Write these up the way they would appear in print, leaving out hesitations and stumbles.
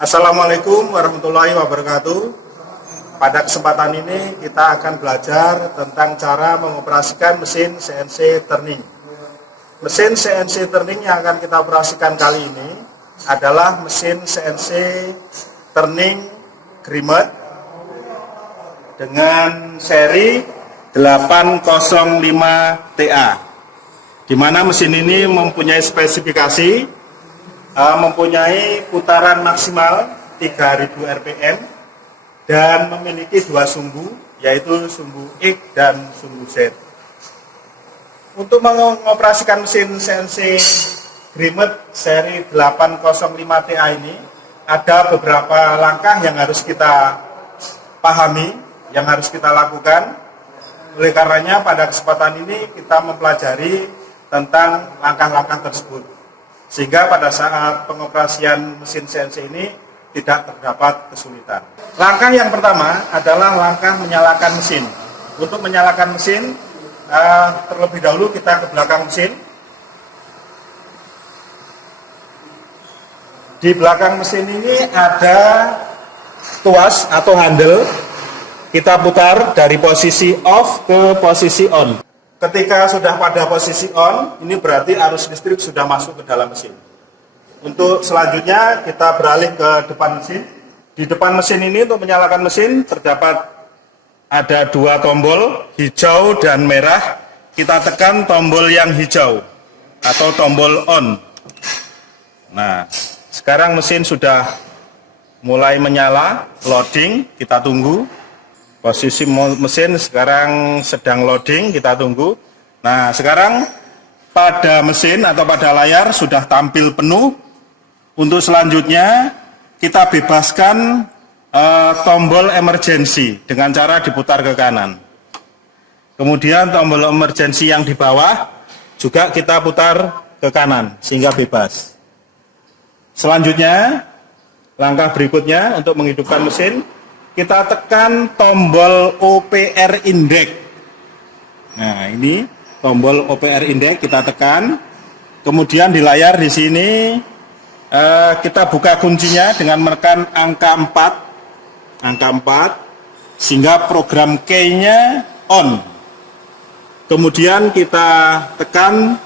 Assalamualaikum warahmatullahi wabarakatuh. Pada kesempatan ini kita akan belajar tentang cara mengoperasikan mesin CNC turning. Mesin CNC turning yang akan kita operasikan kali ini adalah mesin CNC turning Grimet dengan seri 805TA, di mana mesin ini mempunyai spesifikasi mempunyai putaran maksimal 3000 rpm dan memiliki dua sumbu, yaitu sumbu X dan sumbu Z. Untuk mengoperasikan mesin CNC Grimet seri 805TA ini ada beberapa langkah yang harus kita pahami, yang harus kita lakukan. Oleh karenanya pada kesempatan ini kita mempelajari tentang langkah-langkah tersebut, sehingga pada saat pengoperasian mesin CNC ini tidak terdapat kesulitan. Langkah yang pertama adalah langkah menyalakan mesin. Untuk menyalakan mesin, terlebih dahulu kita ke belakang mesin. Di belakang mesin ini ada tuas atau handle. Kita putar dari posisi off ke posisi on. Ketika sudah pada posisi on, ini berarti arus listrik sudah masuk ke dalam mesin. Untuk selanjutnya kita beralih ke depan mesin. Di depan mesin ini untuk menyalakan mesin terdapat ada dua tombol, hijau dan merah. Kita tekan tombol yang hijau atau tombol on. Nah, sekarang mesin sudah mulai menyala, loading, kita tunggu. Posisi mesin sekarang sedang loading, kita tunggu. Nah, sekarang pada mesin atau pada layar sudah tampil penuh. Untuk selanjutnya kita bebaskan tombol emergency dengan cara diputar ke kanan. Kemudian tombol emergency yang di bawah juga kita putar ke kanan sehingga bebas. Selanjutnya, langkah berikutnya untuk menghidupkan mesin, kita tekan tombol OPR index. Nah, ini tombol OPR index kita tekan. Kemudian di layar di sini kita buka kuncinya dengan menekan angka 4 sehingga program key-nya on. Kemudian kita tekan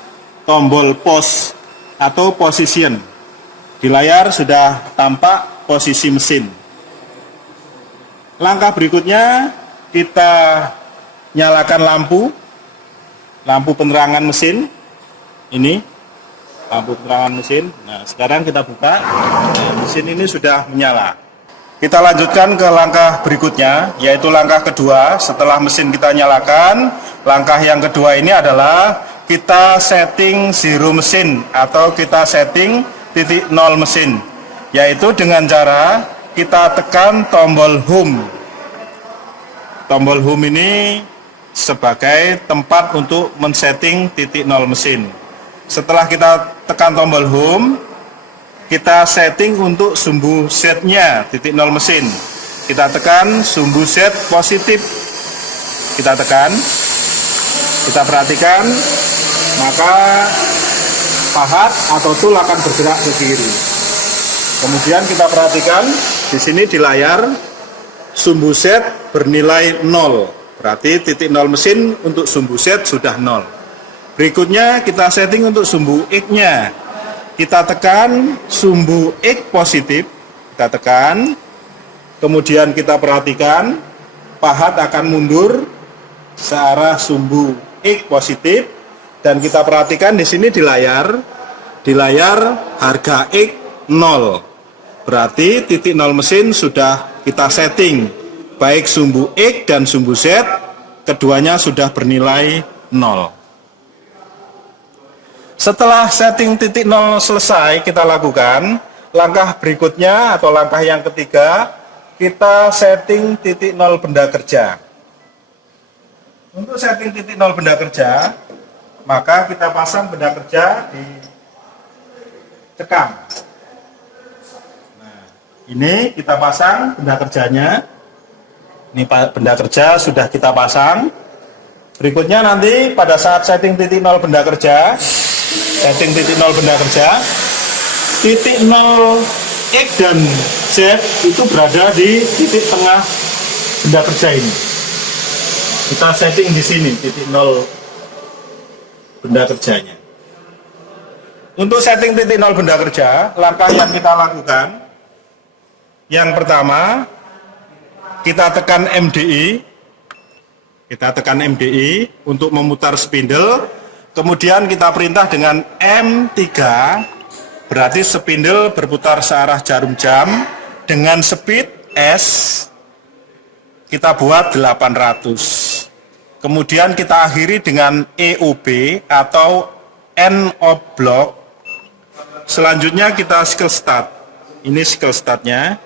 tombol pause atau position. Di layar sudah tampak posisi mesin. Langkah berikutnya kita nyalakan lampu penerangan mesin. Ini lampu penerangan mesin. Nah, sekarang kita buka. Mesin ini sudah menyala. Kita lanjutkan ke langkah berikutnya, yaitu langkah kedua. Setelah mesin kita nyalakan, langkah yang kedua ini adalah kita setting zero mesin atau kita setting titik nol mesin, yaitu dengan cara kita tekan tombol home. Tombol home ini sebagai tempat untuk men-setting titik nol mesin. Setelah kita tekan tombol home, kita setting untuk sumbu Z-nya titik nol mesin. Kita tekan sumbu Z positif. Kita tekan. Kita perhatikan, maka pahat atau tool akan bergerak ke kiri. Kemudian kita perhatikan di sini di layar sumbu Z bernilai 0. Berarti titik nol mesin untuk sumbu Z sudah 0. Berikutnya kita setting untuk sumbu X-nya. Kita tekan sumbu X positif, kita tekan. Kemudian kita perhatikan pahat akan mundur searah sumbu X positif. Dan kita perhatikan di sini di layar harga X 0. Berarti titik nol mesin sudah kita setting, baik sumbu X dan sumbu Z, keduanya sudah bernilai 0. Setelah setting titik nol selesai kita lakukan, langkah berikutnya atau langkah yang ketiga, kita setting titik nol benda kerja. Untuk setting titik nol benda kerja, maka kita pasang benda kerja di cekam. Nah, ini kita pasang benda kerjanya. Ini benda kerja sudah kita pasang. Berikutnya nanti pada saat setting titik nol benda kerja, titik nol X dan Z itu berada di titik tengah benda kerja ini. Kita setting di sini titik 0 benda kerjanya. Untuk setting titik 0 benda kerja, langkah yang kita lakukan, yang pertama kita tekan MDI. Kita tekan MDI untuk memutar spindle. Kemudian kita perintah dengan M3, berarti spindle berputar searah jarum jam dengan speed S, kita buat 800. Kemudian kita akhiri dengan EOB atau end of block. Selanjutnya kita skill start. Ini skill startnya.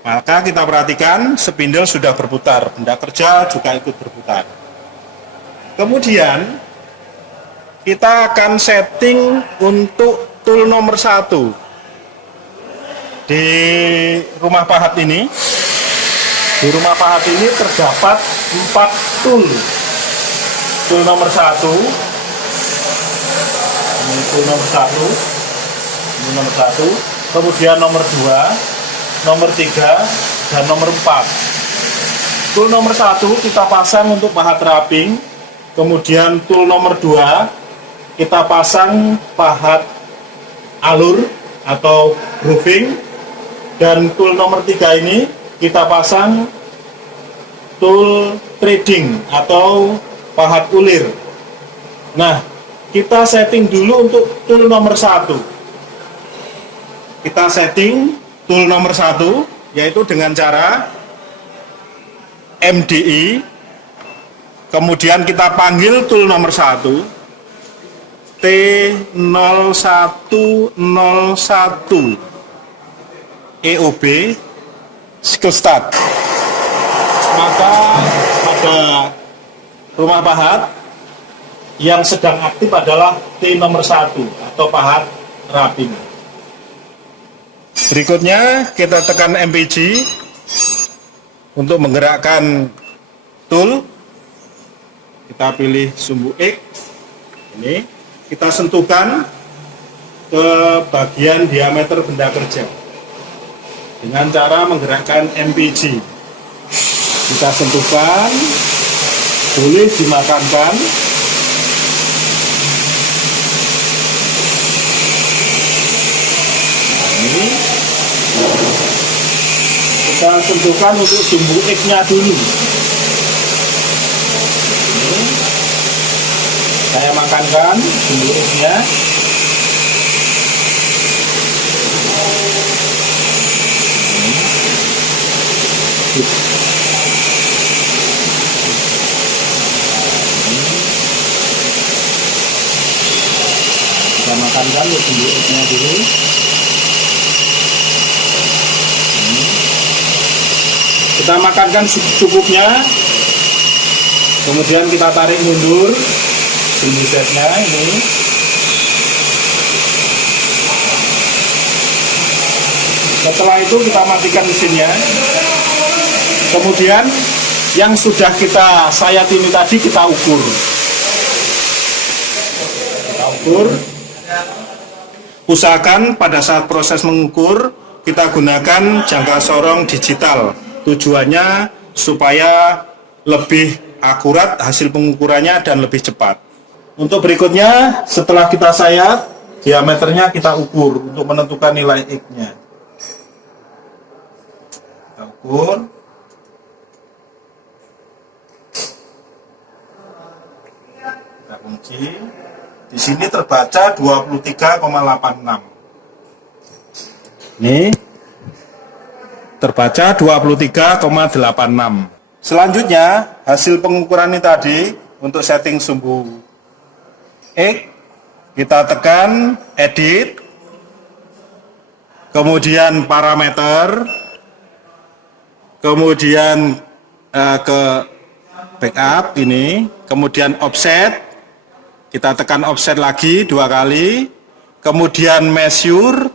Maka kita perhatikan spindle sudah berputar, benda kerja juga ikut berputar. Kemudian kita akan setting untuk tool nomor 1 di rumah pahat ini. Di rumah pahat ini terdapat 4 tool. Tool nomor 1, ini tool nomor 1, ini nomor 1, kemudian nomor 2, nomor 3, dan nomor 4. Tool nomor 1 kita pasang untuk pahat wrapping. Kemudian tool nomor 2 kita pasang pahat alur atau grooving, dan tool nomor 3 ini kita pasang tool threading atau pahat ulir. Nah, kita setting dulu untuk tool nomor 1. Kita setting tool nomor 1 yaitu dengan cara MDI. Kemudian kita panggil tool nomor 1 T0101 EOB skill start. Maka pada rumah pahat yang sedang aktif adalah T nomor 1 atau pahat wrapping. Berikutnya kita tekan MPG untuk menggerakkan tool. Kita pilih sumbu X, ini kita sentuhkan ke bagian diameter benda kerja dengan cara menggerakkan MPG. Kita sentuhkan, boleh dimakamkan. Ini kita sentuhkan untuk sumbu X-nya dulu. Saya makankan sumbu X-nya. Kita makankan sumbu X-nya dulu. Kita makankan secukupnya. Kemudian kita tarik mundur sumbu Z-nya ini. Setelah itu kita matikan mesinnya. Kemudian yang sudah kita sayat ini tadi kita ukur. Kita ukur. Usahakan pada saat proses mengukur kita gunakan jangka sorong digital. Tujuannya supaya lebih akurat hasil pengukurannya dan lebih cepat. Untuk berikutnya, setelah kita sayat, diameternya kita ukur untuk menentukan nilai X-nya. Kita ukur. Kita kunci. Di sini terbaca 23,86. Ini terbaca 23,86. Selanjutnya, hasil pengukuran ini tadi untuk setting sumbu X, kita tekan edit, kemudian parameter, kemudian ke backup ini, kemudian offset, kita tekan offset lagi 2 kali, kemudian measure,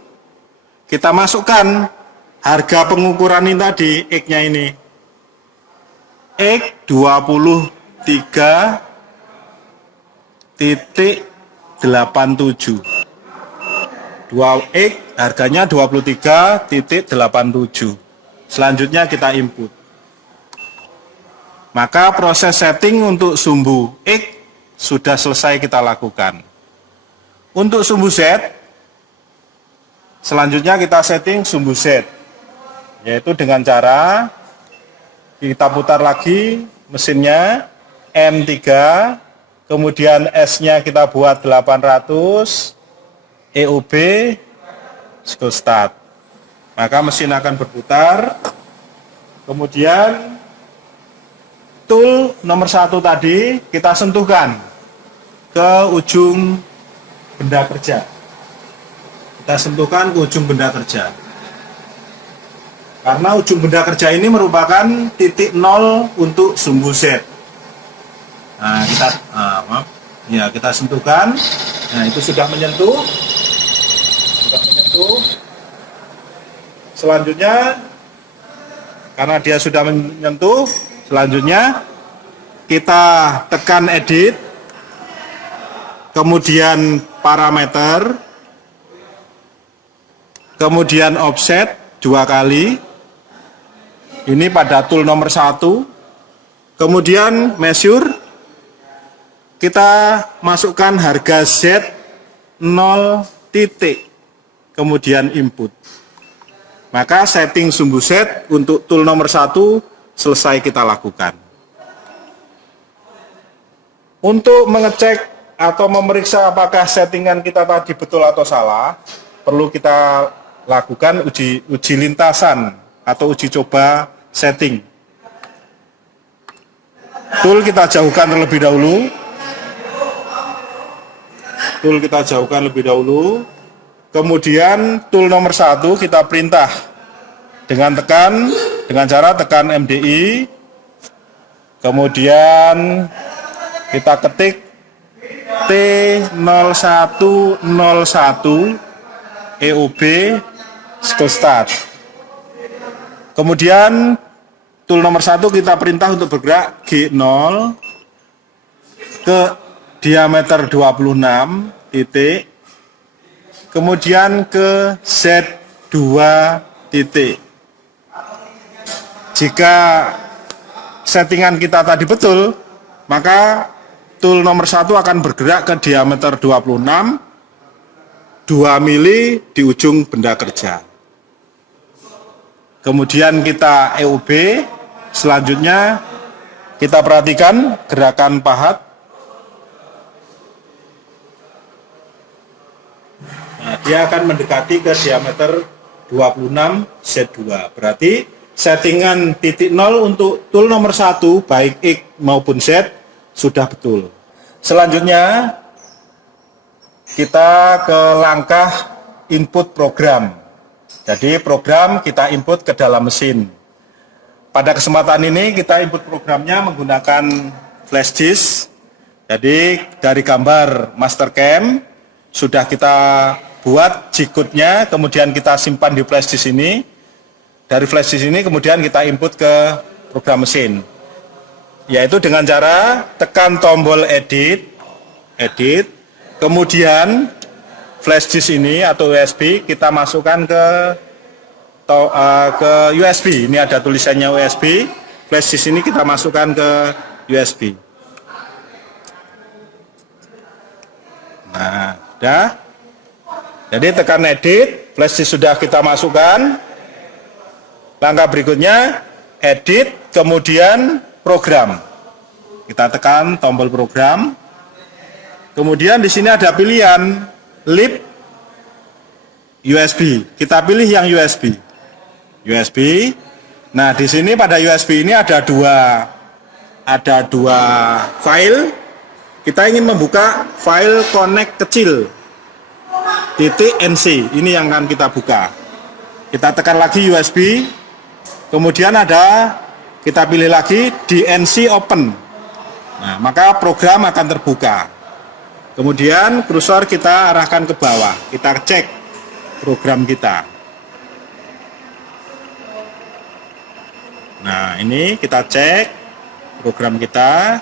kita masukkan harga pengukuran ini tadi, X-nya ini, X 23,87, 2X harganya 23.87. Selanjutnya kita input. Maka proses setting untuk sumbu X sudah selesai kita lakukan. Untuk sumbu Z, selanjutnya kita setting sumbu Z, yaitu dengan cara kita putar lagi mesinnya M3, kemudian S-nya kita buat 800, EOB, skill start. Maka mesin akan berputar, kemudian tool nomor 1 tadi kita sentuhkan ke ujung benda kerja. Kita sentuhkan ke ujung benda kerja. Karena ujung benda kerja ini merupakan titik 0 untuk sumbu Z. Nah, kita sentuhkan. Nah, itu sudah menyentuh. Selanjutnya, karena dia sudah menyentuh, selanjutnya kita tekan edit, kemudian parameter, kemudian offset 2 kali. Ini pada tool nomor 1. Kemudian measure, kita masukkan harga Z 0 titik, kemudian input. Maka setting sumbu Z untuk tool nomor 1 selesai kita lakukan. Untuk mengecek atau memeriksa apakah settingan kita tadi betul atau salah, perlu kita lakukan uji lintasan atau uji coba setting. Tool kita jauhkan terlebih dahulu. Kemudian tool nomor 1 kita perintah dengan cara tekan MDI. Kemudian kita ketik T0101 EOB skill start. Kemudian tool nomor 1 kita perintah untuk bergerak G0 ke diameter 26 titik, kemudian ke Z2 titik. Jika settingan kita tadi betul, maka tool nomor 1 akan bergerak ke diameter 26, 2 mili di ujung benda kerja. Kemudian kita EOB, selanjutnya kita perhatikan gerakan pahat. Nah, dia akan mendekati ke diameter 26 Z2. Berarti settingan titik 0 untuk tool nomor 1 baik X maupun Z sudah betul. Selanjutnya kita ke langkah input program. Jadi program kita input ke dalam mesin. Pada kesempatan ini kita input programnya menggunakan flash disk. Jadi dari gambar Mastercam sudah kita buat G-code-nya, kemudian kita simpan di flash disk ini. Dari flash disk ini kemudian kita input ke program mesin, yaitu dengan cara tekan tombol edit, kemudian flash disk ini atau USB kita masukkan ke USB. Ini ada tulisannya USB. Flash disk ini kita masukkan ke USB. Nah, sudah. Jadi tekan edit, flash disk sudah kita masukkan. Langkah berikutnya edit, kemudian program. Kita tekan tombol program. Kemudian di sini ada pilihan lip USB. Kita pilih yang USB. Nah, di sini pada USB ini ada dua file. Kita ingin membuka file connect kecil .nc. Ini yang akan kita buka. Kita tekan lagi USB. Kemudian kita pilih lagi DNC open. Nah, maka program akan terbuka. Kemudian kursor kita arahkan ke bawah. Kita cek program kita. Nah, ini kita cek program kita.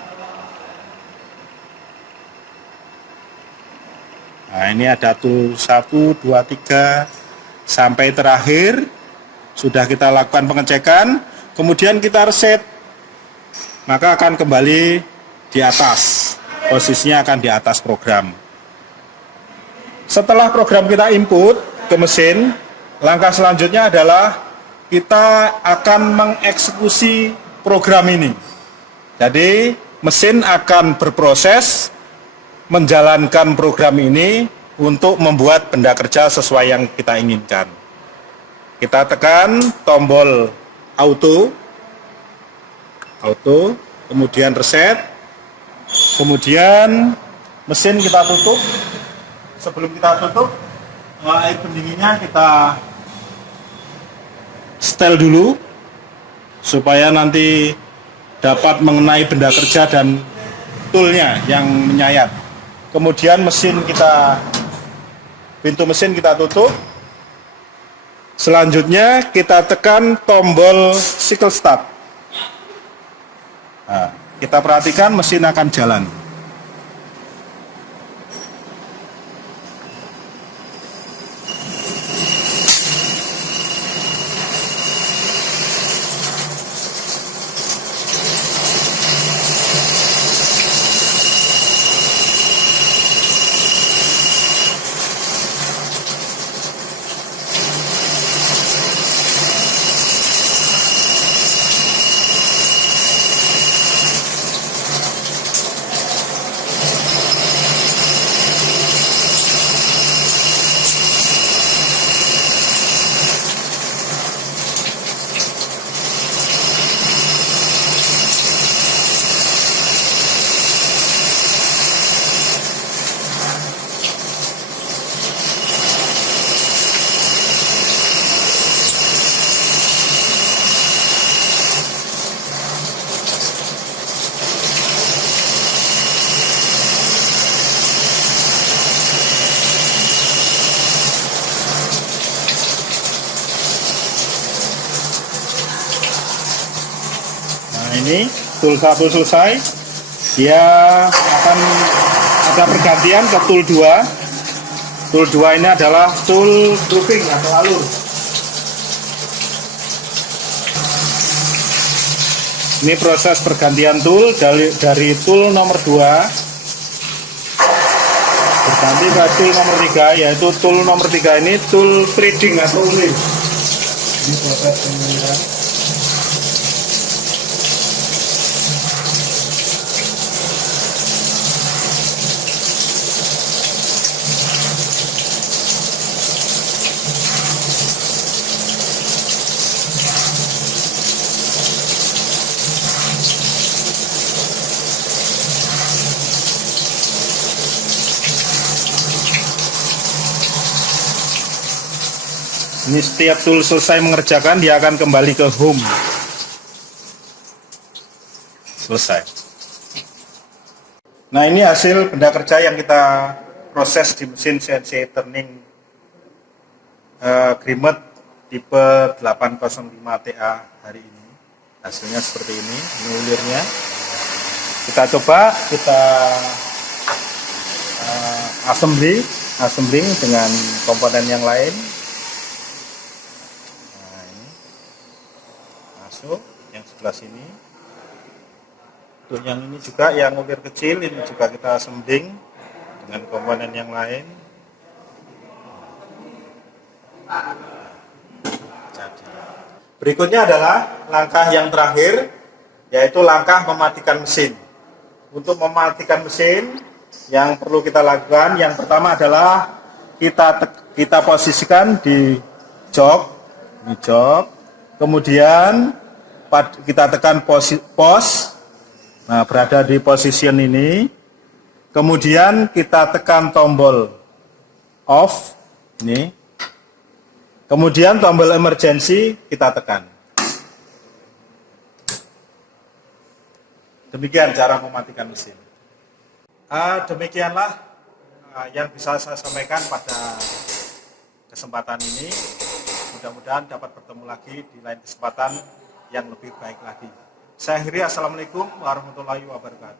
Nah, ini ada tool 1, 2, 3, sampai terakhir. Sudah kita lakukan pengecekan, kemudian kita reset, maka akan kembali di atas, posisinya akan di atas program. Setelah program kita input ke mesin, langkah selanjutnya adalah kita akan mengeksekusi program ini. Jadi mesin akan berproses menjalankan program ini untuk membuat benda kerja sesuai yang kita inginkan. Kita tekan tombol auto, kemudian reset, kemudian mesin kita tutup. Sebelum kita tutup, air pendinginnya kita setel dulu supaya nanti dapat mengenai benda kerja dan toolnya yang menyayat. Kemudian pintu mesin kita tutup. Selanjutnya kita tekan tombol cycle start. Nah, kita perhatikan mesin akan jalan. Ini tool 1 selesai, dia akan ada pergantian ke tool 2. Tool 2 ini adalah tool grooving atau alur. Ini proses pergantian tool dari tool nomor 2 berganti ke tool nomor 3, yaitu tool nomor 3 ini tool threading atau ulir. Ini proses pengaliran. Ini setiap tool selesai mengerjakan, dia akan kembali ke home. Selesai. Nah, ini hasil benda kerja yang kita proses di mesin CNC turning Gremmet tipe 805 TA hari ini. Hasilnya seperti ini ulirnya. Kita coba, kita assembling dengan komponen yang lain. Yang sebelah sini, untuk yang ini juga yang ulir kecil, ini juga kita assembling dengan komponen yang lain. Jadi berikutnya adalah langkah yang terakhir, yaitu langkah mematikan mesin. Untuk mematikan mesin yang perlu kita lakukan, yang pertama adalah kita posisikan di jok, kemudian kita tekan pos, nah berada di position ini, kemudian kita tekan tombol off, ini, kemudian tombol emergency kita tekan. Demikian cara mematikan mesin. Demikianlah yang bisa saya sampaikan pada kesempatan ini. Mudah-mudahan dapat bertemu lagi di lain kesempatan yang lebih baik lagi. Saya akhiri, assalamualaikum warahmatullahi wabarakatuh.